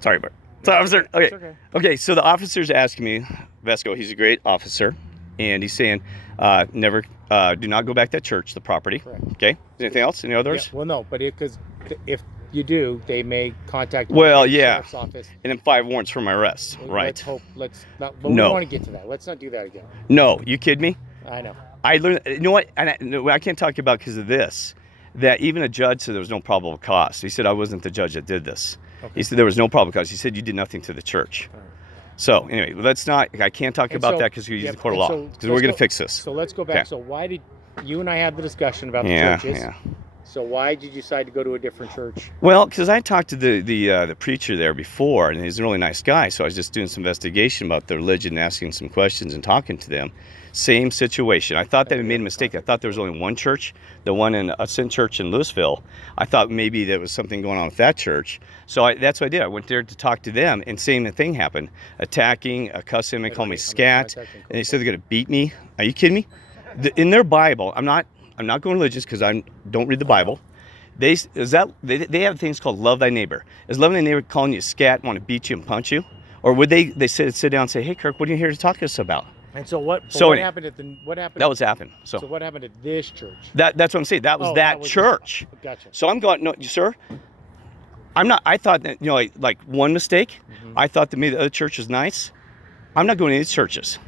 Sorry, Bart. So, officer. It's Okay. Okay. So the officer's asking me, Vesco. He's a great officer, and he's saying, never, do not go back to that church, the property. Correct. Okay. Anything else? Any others? Yeah, well, no, but because if you do, they may contact Well, the yeah. sheriff's office. And then 5 warrants for my arrest. Well, Right. Let's hope. Let's not. But No. we want to get to that. Let's not do that again. No. You kidding me? I know. I learned. You know what? And I can't talk about because of this. That even a judge said there was no probable cause. He said I wasn't the judge that did this. Okay. He said there was no probable cause. He said you did nothing to the church. All right. So anyway, let's not. I can't talk about that because we use the court of law. Because we're going to fix this. So let's go back. Okay. So why did you and I have the discussion about the Yeah, churches? yeah. So why did you decide to go to a different church? Well, because I talked to the preacher there before, and he's a really nice guy. So I was just doing some investigation about their religion, asking some questions, and talking to them. Same situation. I thought they made a mistake. I thought there was only one church, the one in Ascent Church in Louisville. I thought maybe there was something going on with that church. So that's what I did. I went there to talk to them, and same thing happened. Attacking, cussing, they called me scat, and they said they're going to beat me. Are you kidding me? In their Bible, I'm not going religious because I don't read the Bible. They have things called love thy neighbor. Is loving thy neighbor calling you a scat, want to beat you and punch you? Or would they sit down and say, hey, Kirk, what are you here to talk to us about? And so what happened at the what happened? That was happened. So what happened at this church? That's what I'm saying. That was that church. Gotcha. So I'm going, no, sir. I'm not. I thought that like one mistake. I thought that maybe the other church was nice. I'm not going to these churches.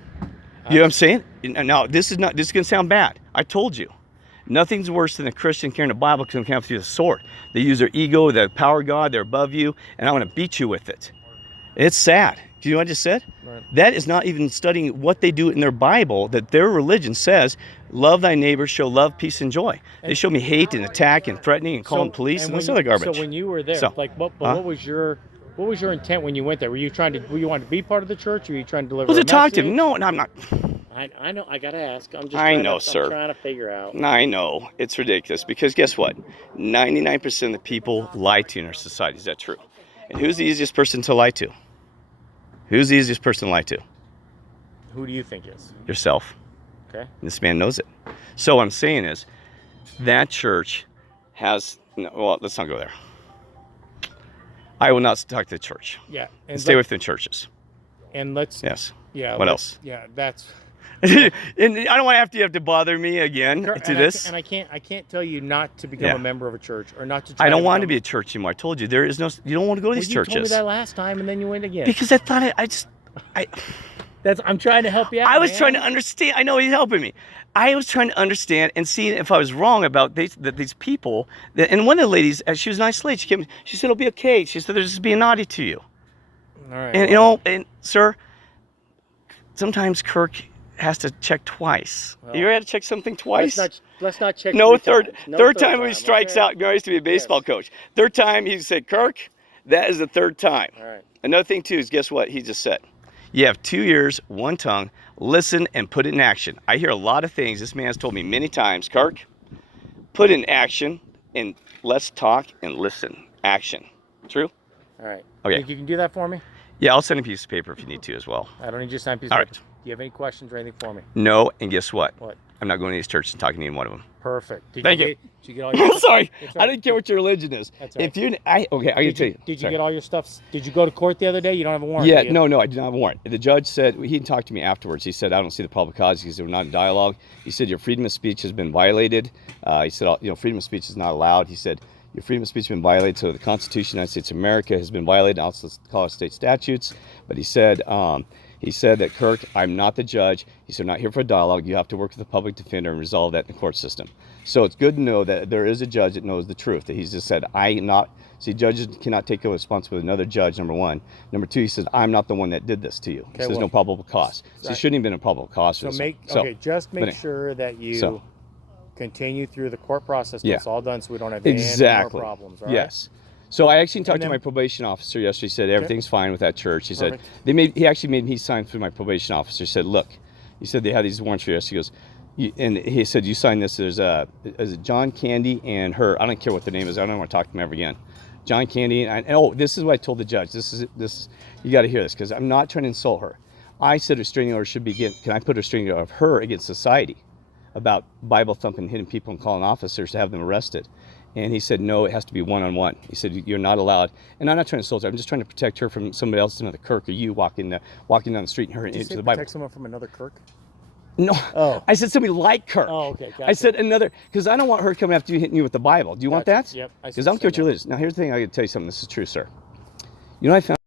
You know what I'm saying? Now this is going to sound bad. I told you. Nothing's worse than a Christian carrying a Bible because they can have to use a sword. They use their ego, the power of God. They're above you, and I want to beat you with it. It's sad. Do you know what I just said? Right. That is not even studying what they do in their Bible, that their religion says, love thy neighbor, show love, peace, and joy. They show me hate and attack and threatening and calling police and this other garbage. So when you were there, what was your intent when you went there? Were you wanting to be part of the church, or were you trying to deliver a message? talk to him? No, I'm not. I know. I gotta ask. I'm trying to figure out. I know. It's ridiculous because guess what? 99% of the people lie to you in our society. Is that true? And who's the easiest person to lie to? Who's the easiest person to lie to? Who do you think is? Yourself. Okay. And this man knows it. So what I'm saying is, that church has. No, well, let's not go there. I will not talk to the church. Yeah. And stay within churches. And let's. Yes. Yeah. What else? Yeah, that's. And I don't want to have to bother me again to this. I can't tell you not to become a member of a church or not to. Try I don't want to be a church anymore. I told you there is no. You don't want to go to these churches. You told me that last time, and then you went again. Because I thought I'm trying to help you out. I was trying to understand. I know he's helping me. I was trying to understand and see if I was wrong about these people. And one of the ladies, she was a nice lady. She came. She said it'll be okay. She said they're just being naughty to you. All right. And and sir, sometimes Kirk has to check twice. Well, you ever had to check something twice? Let's not check. No, third time he strikes out. I used to be a baseball coach. Third time he said, Kirk, that is the third time. All right. Another thing too is, guess what he just said? You have 2 ears, one tongue. Listen and put it in action. I hear a lot of things. This man has told me many times, Kirk, put in action and let's talk and listen. Action. True? All right. Okay. Think you can do that for me? Yeah, I'll send a piece of paper if you need to as well. I don't need you to sign a piece of paper. Right. Do you have any questions or anything for me? No, and guess what? What? I'm not going to these churches and talking to any one of them. Perfect. Thank you. Did you get all your Sorry. I didn't care what your religion is. That's right. If you, I can tell you. Did you get all your stuff? Did you go to court the other day? You don't have a warrant? Yeah, no, I did not have a warrant. The judge said, he talked to me afterwards. He said, I don't see the probable cause because we're not in dialogue. He said, your freedom of speech has been violated. He said, freedom of speech is not allowed. He said, your freedom of speech has been violated. So the Constitution of the United States of America has been violated, also Colorado state statutes. But he said that, Kirk, I'm not the judge. He said, I'm not here for a dialogue. You have to work with the public defender and resolve that in the court system. So it's good to know that there is a judge that knows the truth, that he's just said, judges cannot take a responsibility with another judge, number one. Number two, he says, I'm not the one that did this to you. Okay, there's no probable cause. So it shouldn't have been a probable cause. Just make sure that you continue through the court process till it's all done so we don't have any more problems. All right? Yes. So I actually talked to my probation officer yesterday. He said everything's fine with that church. He said he actually made me sign through my probation officer. He said, look, he said they had these warrants for us. He goes, and he said you sign this. There's is it John Candy and her. I don't care what the name is. I don't want to talk to him ever again. John Candy and this is what I told the judge. This you got to hear this because I'm not trying to insult her. I said restraining order should be can I put a restraining order of her against society about Bible thumping, hitting people and calling officers to have them arrested. And he said, no, it has to be one-on-one. He said, you're not allowed. And I'm not trying to insult her. I'm just trying to protect her from somebody else, another Kirk, or you walking down the street and her into the Bible. Protect someone from another Kirk? No. Oh. I said somebody like Kirk. Oh, okay. Gotcha. I said another, because I don't want her coming after you hitting you with the Bible. Do you want that? Yep. Because I don't care what you're religious. Now, here's the thing. I got to tell you something. This is true, sir. You know, I found